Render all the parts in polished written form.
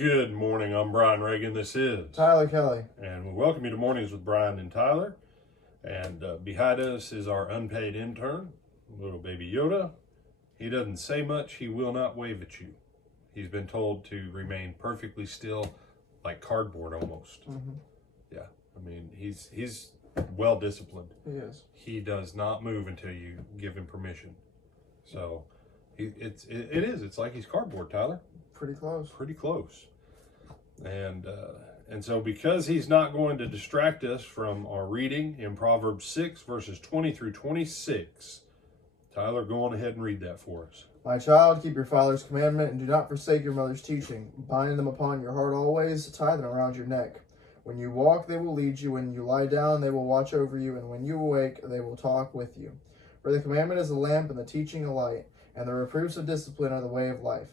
Good morning. I'm Brian Reagan. This is Tyler Kelly. And we welcome you to Mornings with Brian and Tyler. And behind us is our unpaid intern, little baby Yoda. He doesn't say much. He will not wave at you. He's been told to remain perfectly still, like cardboard almost. Mm-hmm. Yeah, I mean he's well disciplined. He is. He does not move until you give him permission. So it's like he's cardboard, Tyler. Pretty close. Pretty close. And so because he's not going to distract us from our reading in Proverbs 6, verses 20 through 26, Tyler, go on ahead and read that for us. My child, keep your father's commandment and do not forsake your mother's teaching. Bind them upon your heart always, tie them around your neck. When you walk, they will lead you. When you lie down, they will watch over you. And when you awake, they will talk with you. For the commandment is a lamp and the teaching a light, and the reproofs of discipline are the way of life,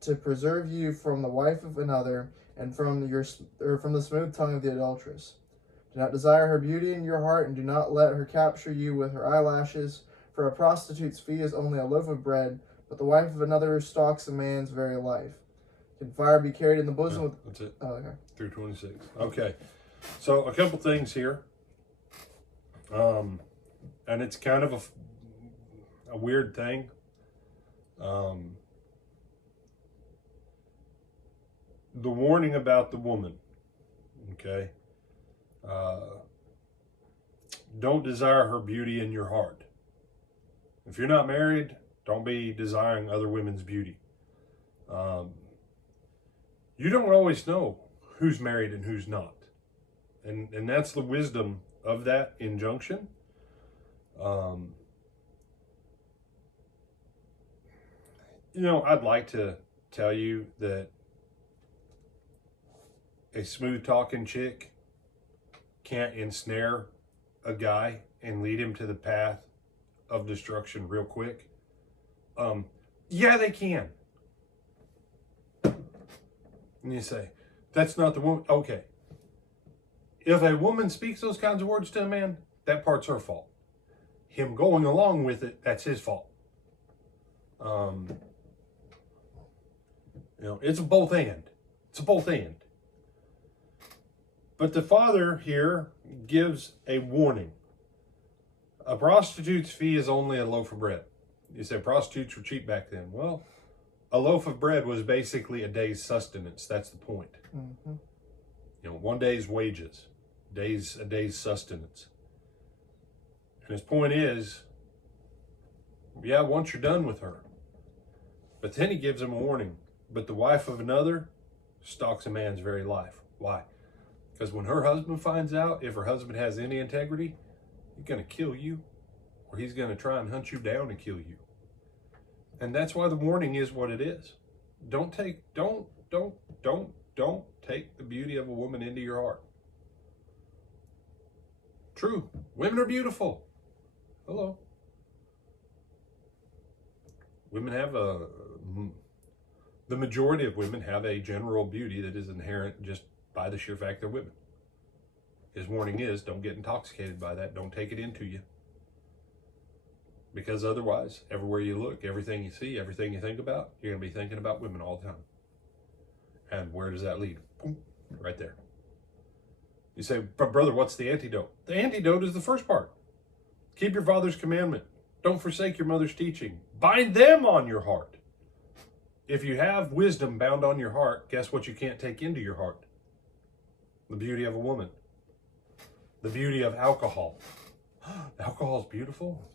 to preserve you from the wife of another and from the smooth tongue of the adulteress. Do not desire her beauty in your heart, and do not let her capture you with her eyelashes. For a prostitute's fee is only a loaf of bread, but the wife of another stalks a man's very life. Can fire be carried in the bosom with... That's it. Oh, okay. Through 26. Okay. So a couple things here. And it's kind of a weird thing. The warning about the woman, okay? Don't desire her beauty in your heart. If you're not married, don't be desiring other women's beauty. You don't always know who's married and who's not. And that's the wisdom of that injunction. I'd like to tell you that a smooth talking chick can't ensnare a guy and lead him to the path of destruction real quick. Yeah, they can. And you say, that's not the woman. Okay. If a woman speaks those kinds of words to a man, that part's her fault. Him going along with it, that's his fault. It's a both and. It's a both and. But the father here gives a warning. A prostitute's fee is only a loaf of bread. You say prostitutes were cheap back then. Well, a loaf of bread was basically a day's sustenance. That's the point. Mm-hmm. One day's wages, a day's sustenance. And his point is, yeah, once you're done with her. But then he gives him a warning. But the wife of another stalks a man's very life. Why? Because when her husband finds out, if her husband has any integrity, he's going to kill you, or he's going to try and hunt you down and kill you. And that's why the warning is what it is. Don't take the beauty of a woman into your heart. True, women are beautiful. Hello. Women have the majority of women have a general beauty that is inherent just by the sheer fact they're women. His warning is, don't get intoxicated by that. Don't take it into you. Because otherwise, everywhere you look, everything you see, everything you think about, you're going to be thinking about women all the time. And where does that lead? Boom, right there. You say, but brother, what's the antidote? The antidote is the first part. Keep your father's commandment. Don't forsake your mother's teaching. Bind them on your heart. If you have wisdom bound on your heart, guess what you can't take into your heart? The beauty of a woman. The beauty of alcohol. Alcohol is beautiful.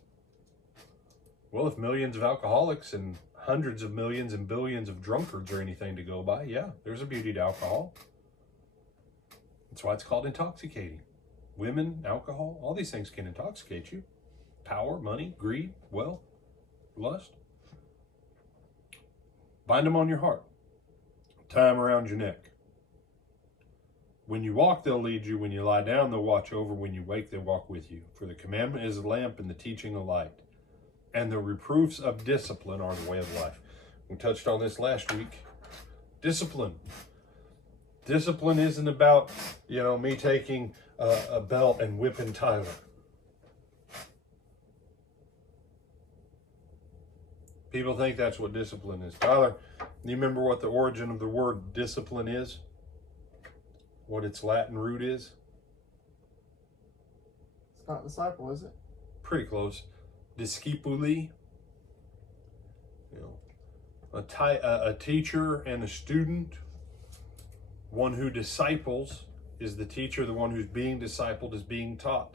Well, if millions of alcoholics and hundreds of millions and billions of drunkards are anything to go by, yeah, there's a beauty to alcohol. That's why it's called intoxicating. Women, alcohol, all these things can intoxicate you. Power, money, greed, wealth, lust. Bind them on your heart. Tie them around your neck. When you walk, they'll lead you. When you lie down, they'll watch over. When you wake, they'll walk with you. For the commandment is a lamp and the teaching a light. And the reproofs of discipline are the way of life. We touched on this last week. Discipline. Discipline isn't about, me taking a belt and whipping Tyler. People think that's what discipline is. Tyler, you remember what the origin of the word discipline is? What its Latin root is? It's not disciple, is it? Pretty close. Discipuli. You know, a teacher and a student. One who disciples is the teacher. The one who's being discipled is being taught.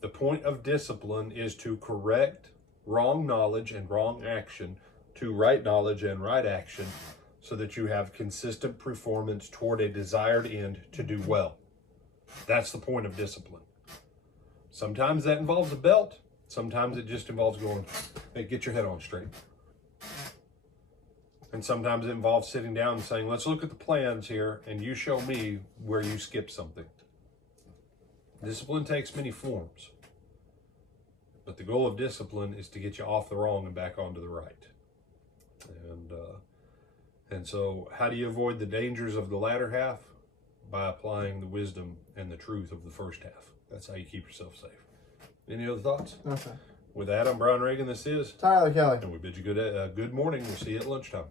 The point of discipline is to correct wrong knowledge and wrong action to right knowledge and right action, so that you have consistent performance toward a desired end to do well. That's the point of discipline. Sometimes that involves a belt. Sometimes it just involves going, hey, get your head on straight. And sometimes it involves sitting down and saying, let's look at the plans here and you show me where you skipped something. Discipline takes many forms. But the goal of discipline is to get you off the wrong and back onto the right. And so how do you avoid the dangers of the latter half? By applying the wisdom and the truth of the first half. That's how you keep yourself safe. Any other thoughts? Okay. With that, I'm Brian Reagan. This is Tyler Kelly. And we bid you good morning. We'll see you at lunchtime.